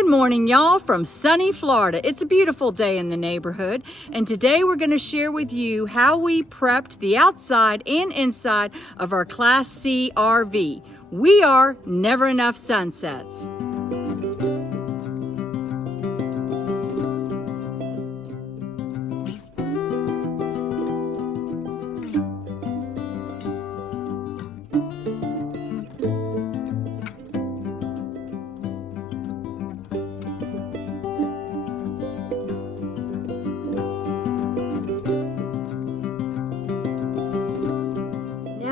Good morning, y'all, from sunny Florida. It's a beautiful day in the neighborhood, and today we're going to share with you how we prepped the outside and inside of our Class C RV. We are Never Enough Sunsets.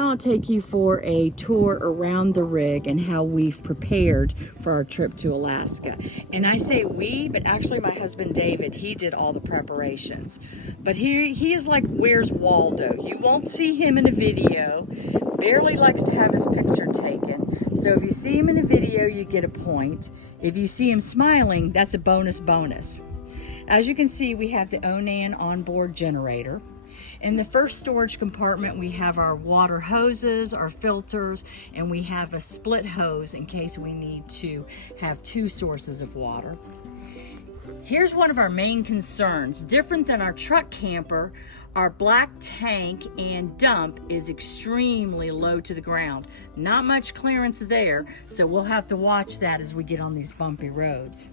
I'll take you for a tour around the rig and how we've prepared for our trip to Alaska. And I say we, but actually my husband David, he did all the preparations. But he is like, where's Waldo? You won't see him in a video. Barely likes to have his picture taken. So if you see him in a video, you get a point. If you see him smiling, that's a bonus. As you can see, we have the Onan onboard generator. In the first storage compartment, we have our water hoses, our filters, and we have a split hose in case we need to have two sources of water. Here's one of our main concerns. Different than our truck camper, our black tank and dump is extremely low to the ground. Not much clearance there, so we'll have to watch that as we get on these bumpy roads.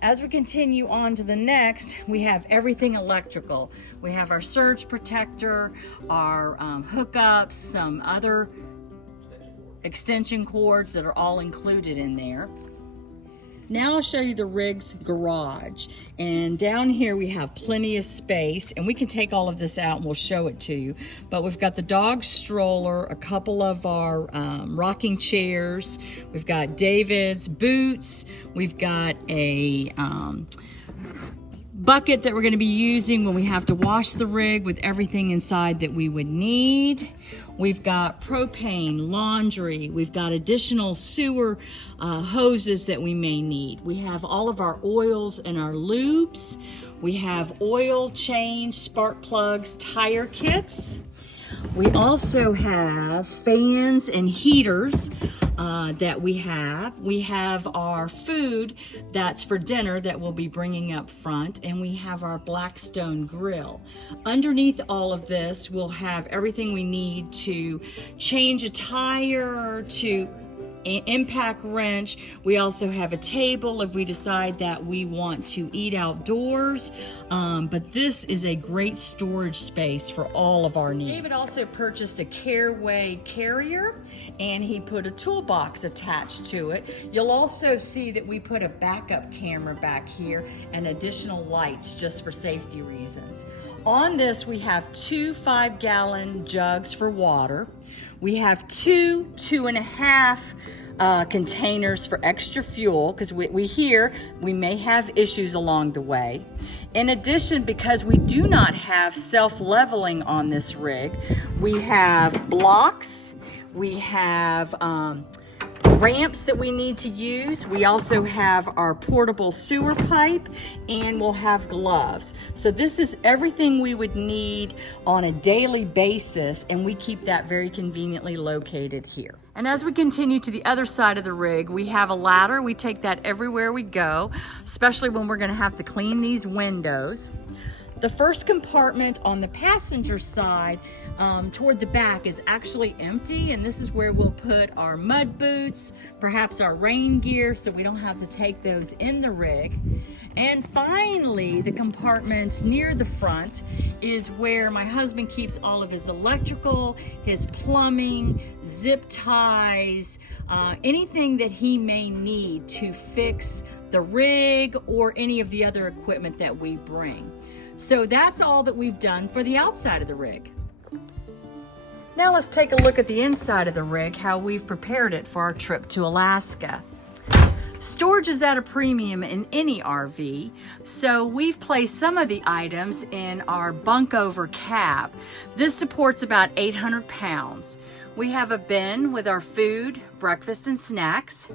As we continue on to the next, we have everything electrical. We have our surge protector, our hookups, some other extension cords that are all included in there. Now I'll show you the rig's garage. And down here we have plenty of space, and we can take all of this out and we'll show it to you. But we've got the dog stroller, a couple of our rocking chairs. We've got David's boots. We've got a bucket that we're going to be using when we have to wash the rig with everything inside that we would need. We've got propane, laundry, we've got additional sewer hoses that we may need. We have all of our oils and our lubes. We have oil change, spark plugs, tire kits. We also have fans and heaters that we have. We have our food that's for dinner that we'll be bringing up front, and we have our Blackstone grill. Underneath all of this, we'll have everything we need to change a tire, to impact wrench. We also have a table if we decide that we want to eat outdoors. But this is a great storage space for all of our needs. David also purchased a Caraway carrier, and he put a toolbox attached to it. You'll also see that we put a backup camera back here and additional lights just for safety reasons. On this, we have two 5-gallon jugs for water. We have two 2.5 containers for extra fuel, because we hear we may have issues along the way. In addition, because we do not have self-leveling on this rig, we have blocks, we have ramps that we need to use. We also have our portable sewer pipe, and we'll have gloves. So this is everything we would need on a daily basis, and we keep that very conveniently located here. And as we continue to the other side of the rig, we have a ladder. We take that everywhere we go, especially when we're going to have to clean these windows. The first compartment on the passenger side toward the back is actually empty, and this is where we'll put our mud boots, perhaps our rain gear, so we don't have to take those in the rig. And finally, the compartment near the front is where my husband keeps all of his electrical, his plumbing, zip ties, anything that he may need to fix the rig or any of the other equipment that we bring. So that's all that we've done for the outside of the rig. Now let's take a look at the inside of the rig, how we've prepared it for our trip to Alaska. Storage is at a premium in any RV, so we've placed some of the items in our bunk over cab. This supports about 800 pounds. We have a bin with our food, breakfast, and snacks.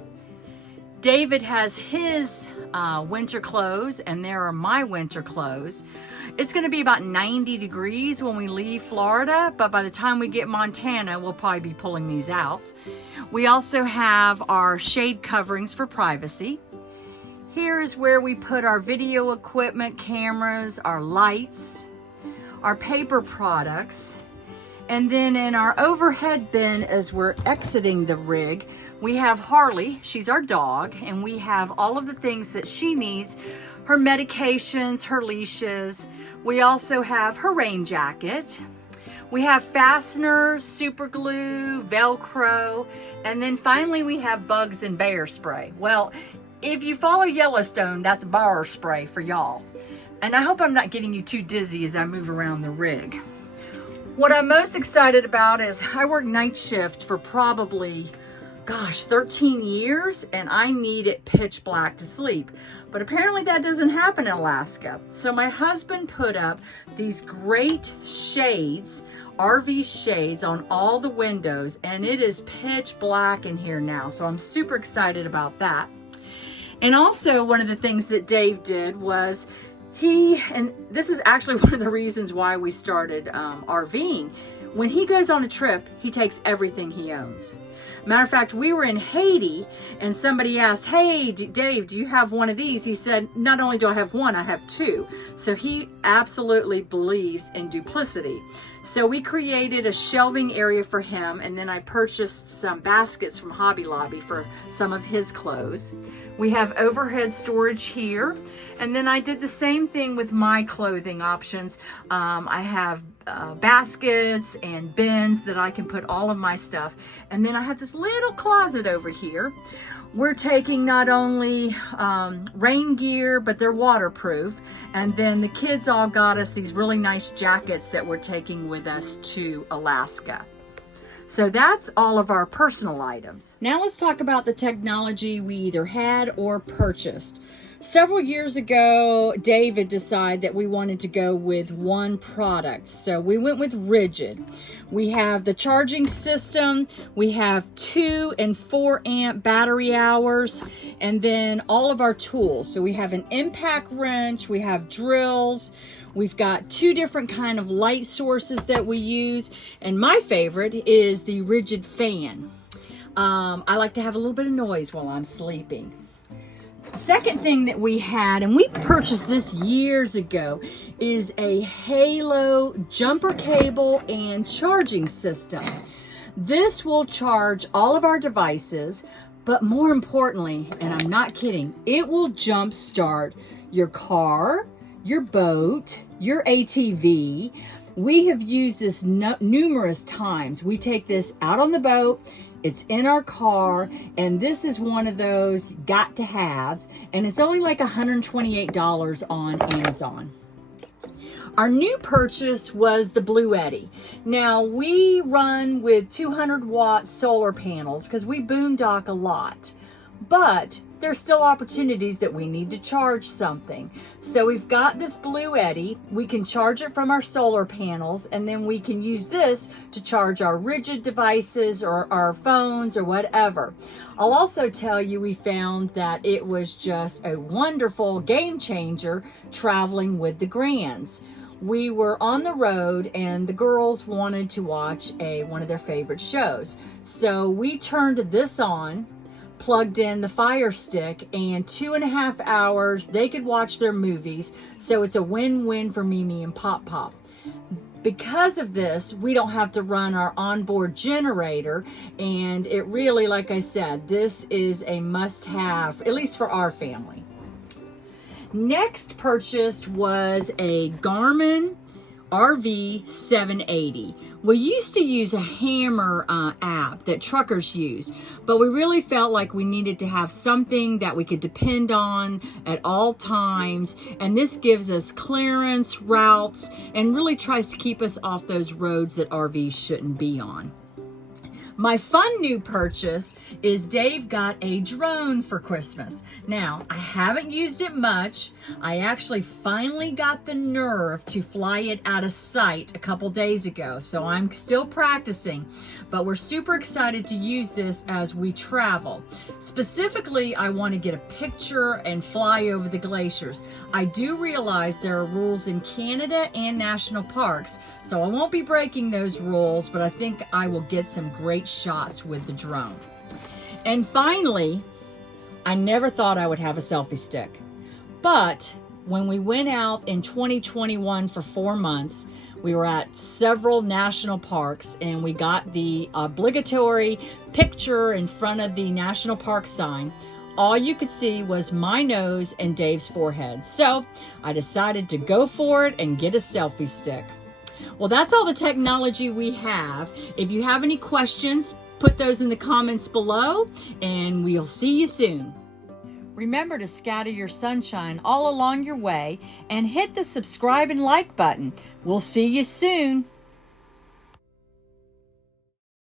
David has his winter clothes, and there are my winter clothes. It's going to be about 90 degrees when we leave Florida, but by the time we get Montana, we'll probably be pulling these out. We also have our shade coverings for privacy. Here is where we put our video equipment, cameras, our lights, our paper products. And then in our overhead bin, as we're exiting the rig, we have Harley, she's our dog, and we have all of the things that she needs, her medications, her leashes. We also have her rain jacket. We have fasteners, super glue, Velcro, and then finally we have bugs and bear spray. Well, if you follow Yellowstone, that's bar spray for y'all. And I hope I'm not getting you too dizzy as I move around the rig. What I'm most excited about is I worked night shift for probably, 13 years, and I need it pitch black to sleep. But apparently that doesn't happen in Alaska. So my husband put up these great shades, RV shades on all the windows, and it is pitch black in here now. So I'm super excited about that. And also one of the things that Dave did was and this is actually one of the reasons why we started RVing. When he goes on a trip, he takes everything he owns. Matter of fact, we were in Haiti and somebody asked, hey, Dave, do you have one of these? He said, not only do I have one, I have two. So he absolutely believes in duplicity. So we created a shelving area for him, and then I purchased some baskets from Hobby Lobby for some of his clothes. We have overhead storage here, and then I did the same thing with my clothing options. I have baskets and bins that I can put all of my stuff, and then I have this little closet over here. We're taking not only rain gear, but they're waterproof. And then the kids all got us these really nice jackets that we're taking with us to Alaska. So that's all of our personal items. Now let's talk about the technology we either had or purchased. Several years ago, David decided that we wanted to go with one product. So we went with Ridgid. We have the charging system, we have 2 and 4 amp battery hours, and then all of our tools. So we have an impact wrench, we have drills, we've got 2 different kind of light sources that we use, and my favorite is the Ridgid fan. I like to have a little bit of noise while I'm sleeping. Second thing that we had, and we purchased this years ago, is a Halo jumper cable and charging system. This will charge all of our devices, but more importantly, and I'm not kidding, it will jump start your car, your boat, your ATV. We have used this numerous times. We take this out on the boat, it's in our car, and this is one of those got to haves, and it's only like $128 on Amazon. Our new purchase was the Bluetti. Now we run with 200 watt solar panels because we boondock a lot, but there's still opportunities that we need to charge something. So we've got this Bluetti. We can charge it from our solar panels, and then we can use this to charge our Ridgid devices or our phones or whatever. I'll also tell you we found that it was just a wonderful game changer traveling with the Grands. We were on the road and the girls wanted to watch one of their favorite shows. So we turned this on, plugged in the Fire Stick, and 2.5 hours they could watch their movies. So it's a win-win for Mimi and Pop Pop. Because of this, we don't have to run our onboard generator, and it really, like I said, this is a must-have, at least for our family. Next purchased was a Garmin RV 780. We used to use a Hammer app that truckers use, but we really felt like we needed to have something that we could depend on at all times, and this gives us clearance, routes, and really tries to keep us off those roads that RVs shouldn't be on. My fun new purchase is Dave got a drone for Christmas. Now, I haven't used it much. I actually finally got the nerve to fly it out of sight a couple days ago, so I'm still practicing, but we're super excited to use this as we travel. Specifically, I want to get a picture and fly over the glaciers. I do realize there are rules in Canada and national parks, so I won't be breaking those rules, but I think I will get some great shots with the drone. And finally, I never thought I would have a selfie stick. But when we went out in 2021 for 4 months, we were at several national parks and we got the obligatory picture in front of the national park sign. All you could see was my nose and Dave's forehead. So I decided to go for it and get a selfie stick. Well, that's all the technology we have. If you have any questions, put those in the comments below and we'll see you soon. Remember to scatter your sunshine all along your way and hit the subscribe and like button. We'll see you soon.